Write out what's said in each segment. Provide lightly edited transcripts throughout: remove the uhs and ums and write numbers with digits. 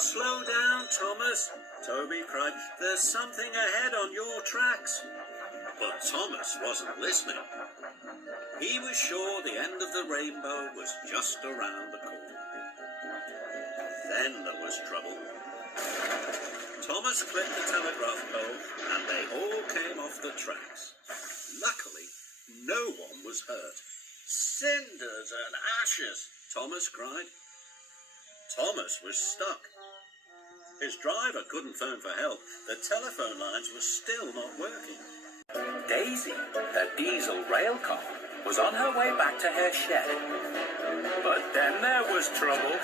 Slow down, Thomas, Toby cried. There's something ahead on your tracks. But Thomas wasn't listening. He was sure the end of the rainbow was just around the corner. Then there was trouble. Thomas clipped the telegraph pole and they all came off the tracks. Luckily, no one was hurt. Cinders and ashes, Thomas cried. Thomas was stuck. His driver couldn't phone for help. The telephone lines were still not working. Daisy, the diesel rail car, was on her way back to her shed. But then there was trouble.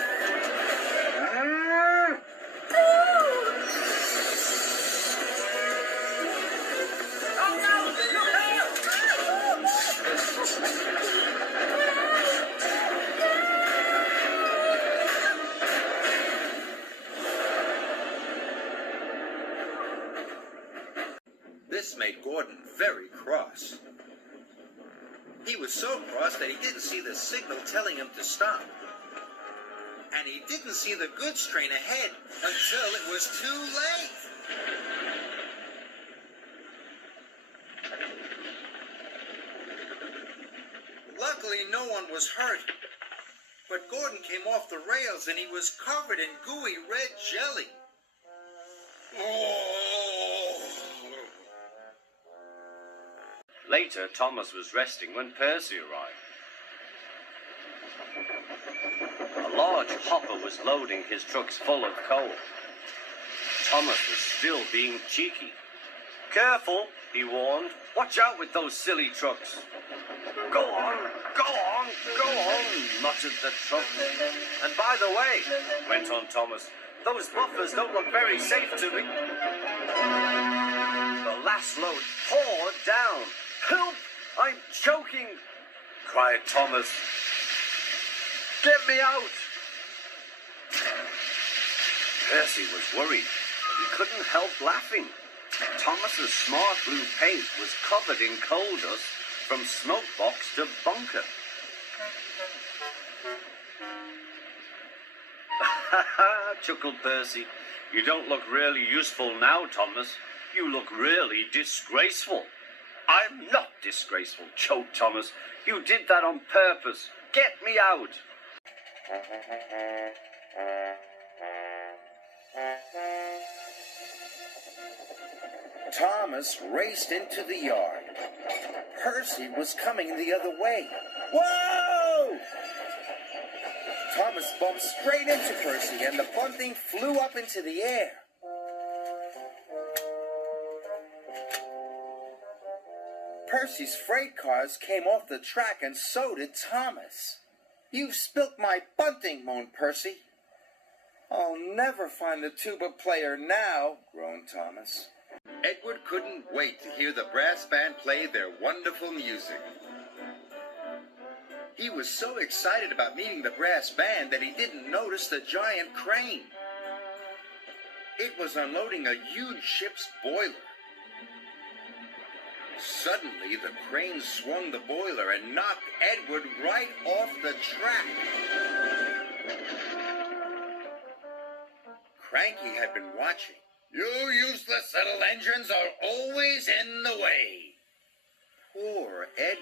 Oh no! Look out! This made Gordon very cross. He was so cross that he didn't see the signal telling him to stop. And he didn't see the goods train ahead until it was too late. Luckily, no one was hurt. But Gordon came off the rails and he was covered in gooey red jelly. Later, Thomas was resting when Percy arrived. A large hopper was loading his trucks full of coal. Thomas was still being cheeky. "Careful," he warned. "Watch out with those silly trucks." Go on, go on," muttered the truck. "And by the way," went on Thomas, "those buffers don't look very safe to me." The last load poured down. "Help! I'm choking!" cried Thomas. "Get me out!" Percy was worried, but he couldn't help laughing. Thomas's smart blue paint was covered in coal dust from smoke box to bunker. "Ha ha!" chuckled Percy. "You don't look really useful now, Thomas. You look really disgraceful." "I'm not disgraceful," choked Thomas. "You did that on purpose. Get me out." Thomas raced into the yard. Percy was coming the other way. Whoa! Thomas bumped straight into Percy and the bunting flew up into the air. Percy's freight cars came off the track and so did Thomas. "You've spilt my bunting," moaned Percy. "I'll never find the tuba player now," groaned Thomas. Edward couldn't wait to hear the brass band play their wonderful music. He was so excited about meeting the brass band that he didn't notice the giant crane. It was unloading a huge ship's boiler. Suddenly, the crane swung the boiler and knocked Edward right off the track. Cranky had been watching. "You useless little engines are always in the way." Poor Ed